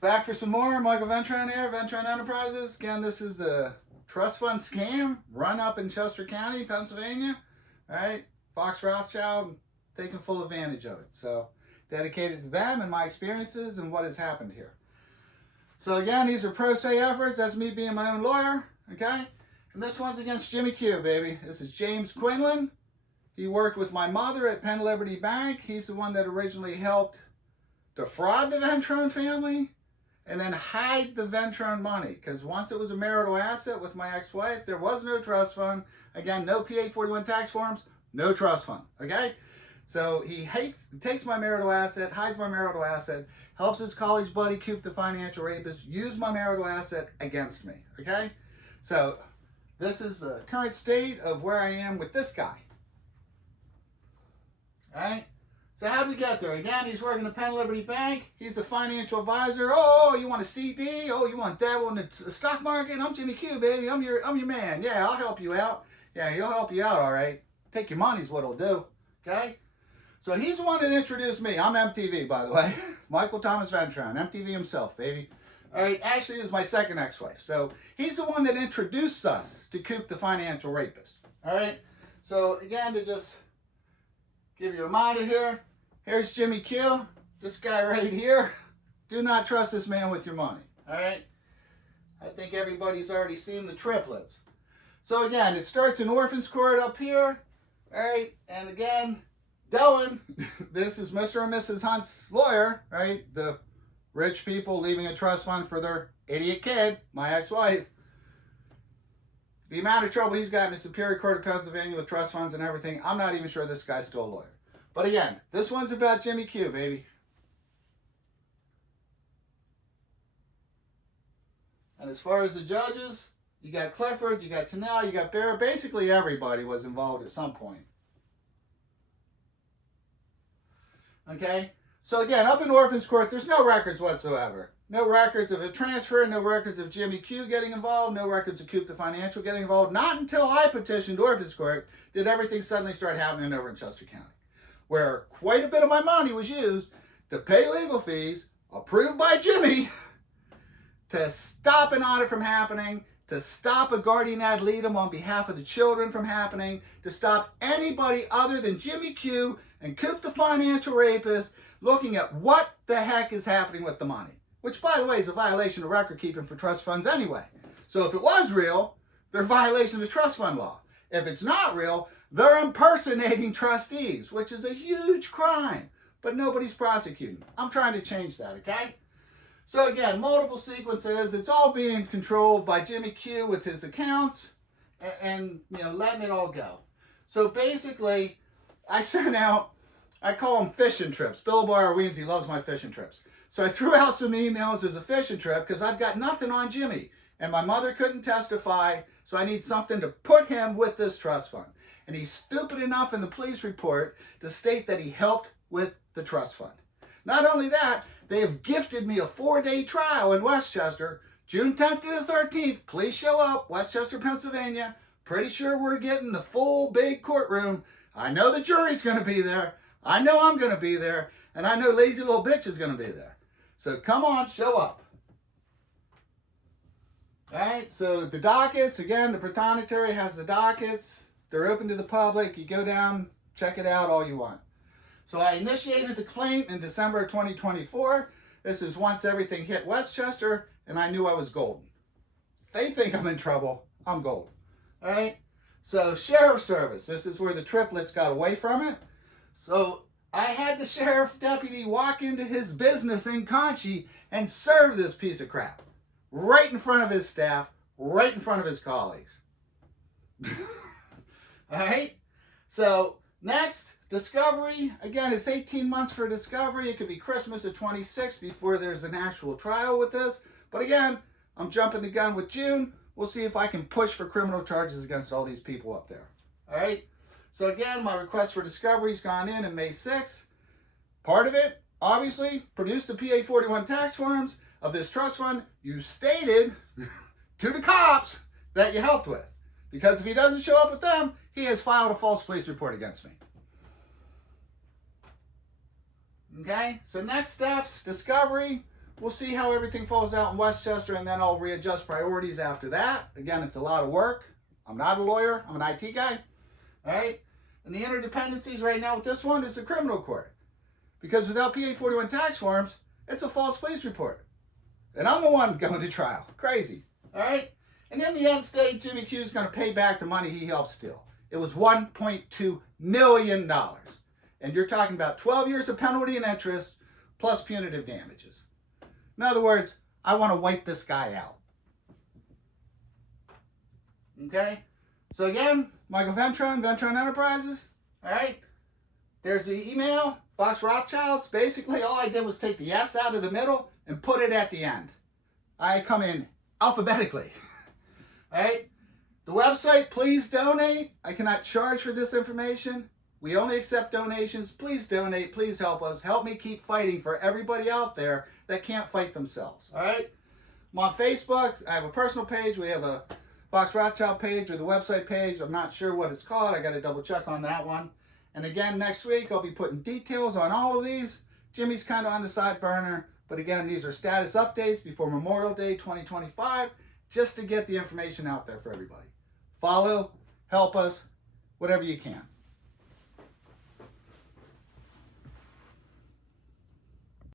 Back for some more. Michael Ventron here, Ventron Enterprises. Again, this is the trust fund scam run up in Chester County, Pennsylvania. All right, Fox Rothschild taking full advantage of it. So, dedicated to them and my experiences and what has happened here. So again, these are pro se efforts. That's me being my own lawyer, okay? And this one's against Jimmy Q, baby. This is James Quinlan. He worked with my mother at Penn Liberty Bank. He's the one that originally helped defraud the Ventron family and then hide the Ventron money. Because once it was a marital asset with my ex-wife, there was no trust fund. Again, no PA-41 tax forms, no trust fund, okay? So he takes my marital asset, hides my marital asset, helps his college buddy Coop, the financial rapist, use my marital asset against me, okay? So this is the current state of where I am with this guy. All right? So how did we get there? Again, he's working at Penn Liberty Bank. He's the financial advisor. Oh, you want a CD? Oh, you want to dabble in the stock market? I'm Jimmy Q, baby. I'm your man. Yeah, I'll help you out. Yeah, he'll help you out, all right. Take your money is what he'll do, okay? So he's the one that introduced me. I'm MTV, by the way. Michael Thomas Ventron, MTV himself, baby. All right, Ashley is my second ex-wife. So he's the one that introduced us to Coop, the financial rapist. All right? So again, to just give you a reminder here, here's Jimmy Q, this guy right here. Do not trust this man with your money. All right? I think everybody's already seen the triplets. So again, it starts in orphans court up here. All right? And again, Dylan, this is Mr. and Mrs. Hunt's lawyer, right? The rich people leaving a trust fund for their idiot kid, my ex-wife. The amount of trouble he's got in the Superior Court of Pennsylvania with trust funds and everything, I'm not even sure this guy's still a lawyer. But again, this one's about Jimmy Q, baby. And as far as the judges, you got Clifford, you got Tennell, you got Bear. Basically everybody was involved at some point. Okay, so again, up in orphans court, there's no records whatsoever. No records of a transfer, no records of Jimmy Q getting involved, no records of Coop the Financial getting involved. Not until I petitioned orphans court did everything suddenly start happening over in Chester County, where quite a bit of my money was used to pay legal fees approved by Jimmy to stop an audit from happening, to stop a guardian ad litem on behalf of the children from happening, to stop anybody other than Jimmy Q and Coop the financial rapist looking at what the heck is happening with the money. Which, by the way, is a violation of record keeping for trust funds anyway. So if it was real, they're violation of trust fund law. If it's not real, they're impersonating trustees, which is a huge crime. But nobody's prosecuting. I'm trying to change that, okay? So again, multiple sequences. It's all being controlled by Jimmy Q with his accounts and you know, letting it all go. So basically, I sent out, I call them fishing trips. Bill Barr Weemsy loves my fishing trips. So I threw out some emails as a fishing trip because I've got nothing on Jimmy. And my mother couldn't testify, so I need something to put him with this trust fund. And he's stupid enough in the police report to state that he helped with the trust fund. Not only that, they have gifted me a 4-day trial in Westchester, June 10th to the 13th. Please show up, Westchester, Pennsylvania. Pretty sure we're getting the full big courtroom. I know the jury's going to be there. I know I'm going to be there. And I know lazy little bitch is going to be there. So come on, show up. All right, so the dockets, again, the Prothonotary has the dockets. They're open to the public. You go down, check it out all you want. So I initiated the complaint in December of 2024. This is once everything hit Westchester, and I knew I was golden. They think I'm in trouble. I'm golden. All right? So Sheriff's Service, this is where the triplets got away from it. So I had the sheriff deputy walk into his business in Conchie and serve this piece of crap. Right in front of his staff, right in front of his colleagues. All right? So next, discovery. Again, it's 18 months for discovery. It could be Christmas of 26 before there's an actual trial with this. But again, I'm jumping the gun with June. We'll see if I can push for criminal charges against all these people up there. All right? So again, my request for discovery's gone in May 6th. Part of it, obviously, produce the PA-41 tax forms of this trust fund you stated to the cops that you helped with. Because if he doesn't show up with them, he has filed a false police report against me. Okay, so next steps, discovery. We'll see how everything falls out in Westchester, and then I'll readjust priorities after that. Again, it's a lot of work. I'm not a lawyer. I'm an IT guy. All right? And the interdependencies right now with this one is the criminal court. Because without PA 41 tax forms, it's a false police report. And I'm the one going to trial. Crazy. All right? And in the end state, Jimmy Q is going to pay back the money he helped steal. It was $1.2 million. And you're talking about 12 years of penalty and interest plus punitive damages. In other words, I want to wipe this guy out. Okay? So again, Michael Ventron, Ventron Enterprises. All right? There's the email, Fox Rothschilds. Basically, all I did was take the S out of the middle and put it at the end. I come in alphabetically. All right? The website, please donate. I cannot charge for this information. We only accept donations. Please donate. Please help us. Help me keep fighting for everybody out there that can't fight themselves. All right? I'm on Facebook. I have a personal page. We have a Fox Rothschild page or the website page. I'm not sure what it's called. I got to double check on that one. And again, next week, I'll be putting details on all of these. Jimmy's kind of on the side burner. But again, these are status updates before Memorial Day 2025, just to get the information out there for everybody. Follow, help us, whatever you can.